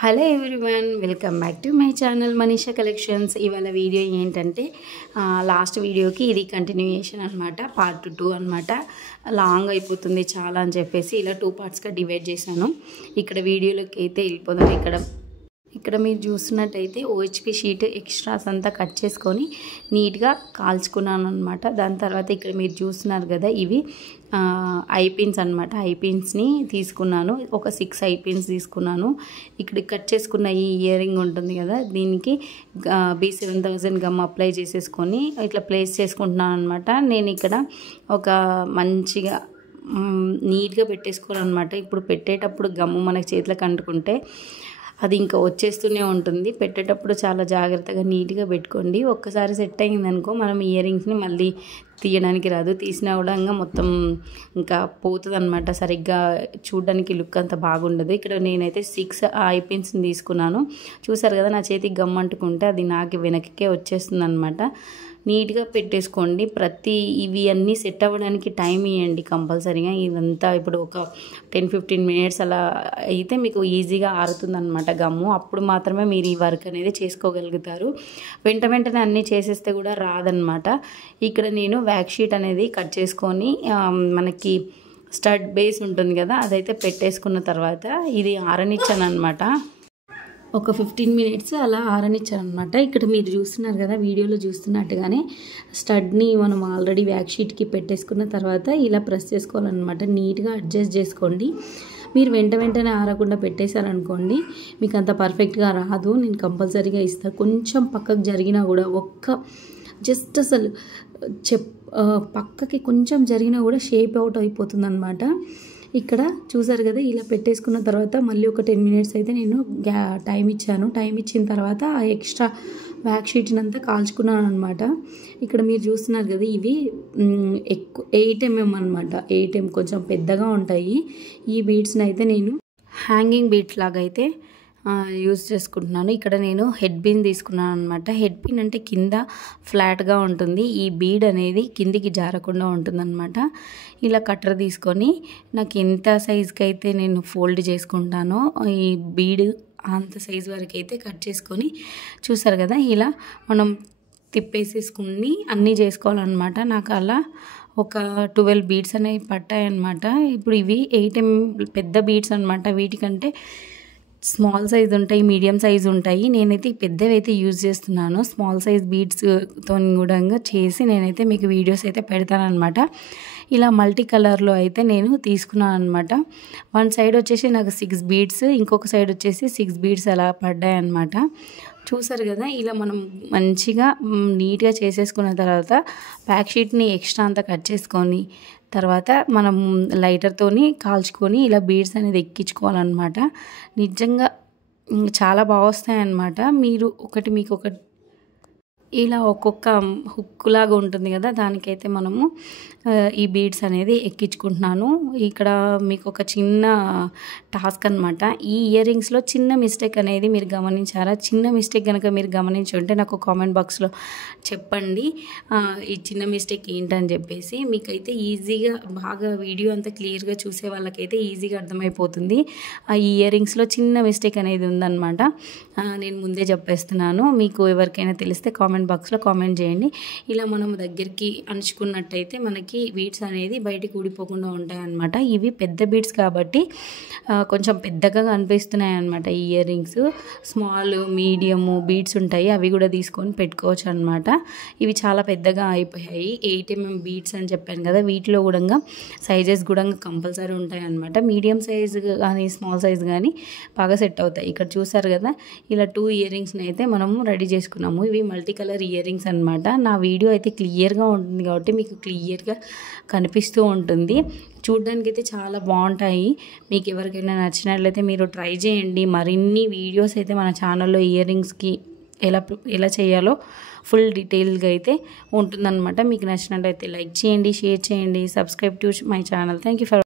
Hello everyone, welcome back to my channel Manisha collections. ఇవాళ video ఏంటంటే last వీడియోకి ఇది కంటిన్యూయేషన్ అనమాట, పార్ట్ 2 అనమాట. లాంగ్ అయిపోతుంది చాలా అని చెప్పేసి ఇలా 2 పార్ట్స్గా డివైడ్ చేశాను. ఇక్కడ వీడియోలోకి అయితే వెళ్ళిపోదాం. ఇక్కడ మీరు చూస్తున్నట్టయితే ఓహెచ్పి షీట్ ఎక్స్ట్రాస్ అంతా కట్ చేసుకొని నీట్గా కాల్చుకున్నాను అనమాట. దాని తర్వాత ఇక్కడ మీరు చూస్తున్నారు కదా, ఇవి ఐపిన్స్ అనమాట. ఐపిన్స్ని తీసుకున్నాను, ఒక 6 ఐపిన్స్ తీసుకున్నాను. ఇక్కడ కట్ చేసుకున్న ఈ ఇయర్ రింగ్ ఉంటుంది కదా, దీనికి B7000 గమ్ అప్లై చేసేసుకొని ఇట్లా ప్లేస్ చేసుకుంటున్నాను అనమాట. నేను ఇక్కడ ఒక మంచిగా నీట్గా పెట్టేసుకోవాలన్నమాట. ఇప్పుడు పెట్టేటప్పుడు గమ్ము మనకి చేతులకు అంటుకుంటే అది ఇంకా వచ్చేస్తూనే ఉంటుంది. పెట్టేటప్పుడు చాలా జాగ్రత్తగా నీట్గా పెట్టుకోండి. ఒక్కసారి సెట్ అయిందనుకో మనం ఇయర్ రింగ్స్ని మళ్ళీ తీయడానికి రాదు. తీసినా కూడా ఇంకా మొత్తం ఇంకా పోతుంది అనమాట. సరిగ్గా చూడడానికి లుక్ అంత బాగుండదు. ఇక్కడ నేనైతే 6 ఐపిన్స్ని తీసుకున్నాను. చూసారు కదా, నా చేతికి గమ్ అంటుకుంటే అది నాకు వెనక్కే వచ్చేస్తుంది అనమాట. నీట్గా పెట్టేసుకోండి. ఇవి అన్నీ సెట్ అవ్వడానికి టైం ఇవ్వండి కంపల్సరీగా. ఇదంతా ఇప్పుడు ఒక 10-15 మినిట్స్ అలా అయితే మీకు ఈజీగా ఆరుతుంది అనమాట గమ్ము. అప్పుడు మాత్రమే మీరు ఈ వర్క్ అనేది చేసుకోగలుగుతారు. వెంటనే అన్నీ చేసేస్తే కూడా రాదనమాట. ఇక్కడ నేను వ్యాక్ షీట్ అనేది కట్ చేసుకొని మనకి స్టడ్ బేస్ ఉంటుంది కదా, అదైతే పెట్టేసుకున్న తర్వాత ఇది ఆరనిచ్చాను అనమాట. ఒక 15 మినిట్స్ అలా ఆరనిచ్చాను అనమాట. ఇక్కడ మీరు చూస్తున్నారు కదా, వీడియోలో చూస్తున్నట్టుగానే స్టడ్ని మనం ఆల్రెడీ వ్యాక్ షీట్కి పెట్టేసుకున్న తర్వాత ఇలా ప్రెస్ చేసుకోవాలన్నమాట. నీట్గా అడ్జస్ట్ చేసుకోండి. మీరు వెంటనే ఆరకుండా పెట్టేశారనుకోండి, మీకు అంత పర్ఫెక్ట్గా రాదు. నేను కంపల్సరీగా ఇస్తాను. కొంచెం పక్కకు జరిగినా కూడా జస్ట్ అసలు పక్కకి కొంచెం జరిగినా కూడా షేప్ అవుట్ అయిపోతుంది అనమాట. ఇక్కడ చూసారు కదా, ఇలా పెట్టేసుకున్న తర్వాత మళ్ళీ ఒక 10 మినిట్స్ అయితే నేను టైం ఇచ్చాను. టైం ఇచ్చిన తర్వాత ఆ ఎక్స్ట్రా వ్యాక్ షీట్ని అంతా కాల్చుకున్నాను అనమాట. ఇక్కడ మీరు చూస్తున్నారు కదా, ఇవి 8mm అనమాట. 8mm కొంచెం పెద్దగా ఉంటాయి. ఈ బీడ్స్ని అయితే నేను హ్యాంగింగ్ బీడ్స్ లాగా అయితే యూజ్ చేసుకుంటున్నాను. ఇక్కడ నేను హెడ్ పిన్ తీసుకున్నాను అనమాట. హెడ్ పిన్ అంటే కింద ఫ్లాట్గా ఉంటుంది. ఈ బీడ్ అనేది కిందికి జారకుండా ఉంటుందన్నమాట. ఇలా కట్టర్ తీసుకొని నాకు ఎంత సైజుకి అయితే నేను ఫోల్డ్ చేసుకుంటానో ఈ బీడ్ అంత సైజు వరకు అయితే కట్ చేసుకొని, చూసారు కదా, ఇలా మనం తిప్పేసేసుకుని అన్నీ చేసుకోవాలన్నమాట. నాకు అలా ఒక 12 బీడ్స్ అనేవి పట్టాయన్నమాట. ఇప్పుడు ఇవి 8mm పెద్ద బీడ్స్ అనమాట. వీటికంటే స్మాల్ సైజ్ ఉంటాయి, మీడియం సైజ్ ఉంటాయి. నేనైతే పెద్దవి అయితే యూజ్ చేస్తున్నాను. స్మాల్ సైజ్ బీడ్స్తో కూడా చేసి నేనైతే మీకు వీడియోస్ అయితే పెడతానమాట. ఇలా మల్టీ కలర్లో అయితే నేను తీసుకున్నాను అనమాట. వన్ సైడ్ వచ్చేసి నాకు 6 బీడ్స్, ఇంకొక సైడ్ వచ్చేసి 6 బీడ్స్ అలా పడ్డాయి అనమాట. చూసారు కదా, ఇలా మనం మంచిగా నీట్గా చేసేసుకున్న తర్వాత ప్యాక్ షీట్ని ఎక్స్ట్రా అంతా కట్ చేసుకొని తర్వాత మనం లైటర్తోని కాల్చుకొని ఇలా బీడ్స్ అనేది ఎక్కించుకోవాలన్నమాట. నిజంగా చాలా బాగా వస్తాయన్నమాట. మీకు ఒకటి ఇలా ఒక్కొక్క హుక్ లాగా ఉంటుంది కదా, దానికైతే మనము ఈ బీడ్స్ అనేది ఎక్కించుకుంటున్నాను. ఇక్కడ మీకు ఒక చిన్న టాస్క్ అనమాట. ఈ ఇయర్ రింగ్స్లో చిన్న మిస్టేక్ అనేది మీరు గమనించారా? చిన్న మిస్టేక్ కనుక మీరు గమనించి ఉంటే నాకు కామెంట్ బాక్స్లో చెప్పండి, ఈ చిన్న మిస్టేక్ ఏంటని చెప్పేసి. మీకైతే ఈజీగా బాగా వీడియో అంతా క్లియర్గా చూసే వాళ్ళకైతే ఈజీగా అర్థమైపోతుంది. ఆ ఇయర్ రింగ్స్లో చిన్న మిస్టేక్ అనేది ఉందన్నమాట. నేను ముందే చెప్పేస్తున్నాను. మీకు ఎవరికైనా తెలిస్తే కామెంట్ బాక్స్లో కామెంట్ చేయండి. ఇలా మనం దగ్గరికి అంచుకున్నట్టయితే మనకి బీడ్స్ అనేది బయటికి ఊడిపోకుండా ఉంటాయి అన్నమాట. ఇవి పెద్ద బీడ్స్ కాబట్టి కొంచెం పెద్దగా కనిపిస్తున్నాయి అన్నమాట. ఈ ear rings small medium beads ఉంటాయి, అవి కూడా తీసుకొని పెట్టుకోవచ్చు అనమాట. ఇవి చాలా పెద్దగా అయిపోయాయి. 8mm బీడ్స్ అని చెప్పాను కదా, వీటిలో కూడా సైజెస్ కూడా కంపల్సరీ ఉంటాయి అన్నమాట. మీడియం సైజ్ కానీ స్మాల్ సైజ్ కానీ బాగా సెట్ అవుతాయి. ఇక్కడ చూసారు కదా, ఇలా 2 ఇయర్ రింగ్స్ని అయితే మనము రెడీ చేసుకున్నాము. ఇవి మల్టీ కలర్ ఇయర్ రింగ్స్ అనమాట. నా వీడియో అయితే క్లియర్గా ఉంటుంది కాబట్టి మీకు క్లియర్గా కనిపిస్తూ ఉంటుంది. చూడ్డానికి అయితే చాలా బాగుంటాయి. మీకు ఎవరికైనా నచ్చినట్లయితే మీరు ట్రై చేయండి. మరిన్ని వీడియోస్ అయితే మన ఛానల్లో ఇయర్ రింగ్స్కి ఎలా చేయాలో ఫుల్ డీటెయిల్గా అయితే ఉంటుందన్నమాట. మీకు నచ్చినట్లయితే లైక్ చేయండి, షేర్ చేయండి, subscribe to my channel. Thank you for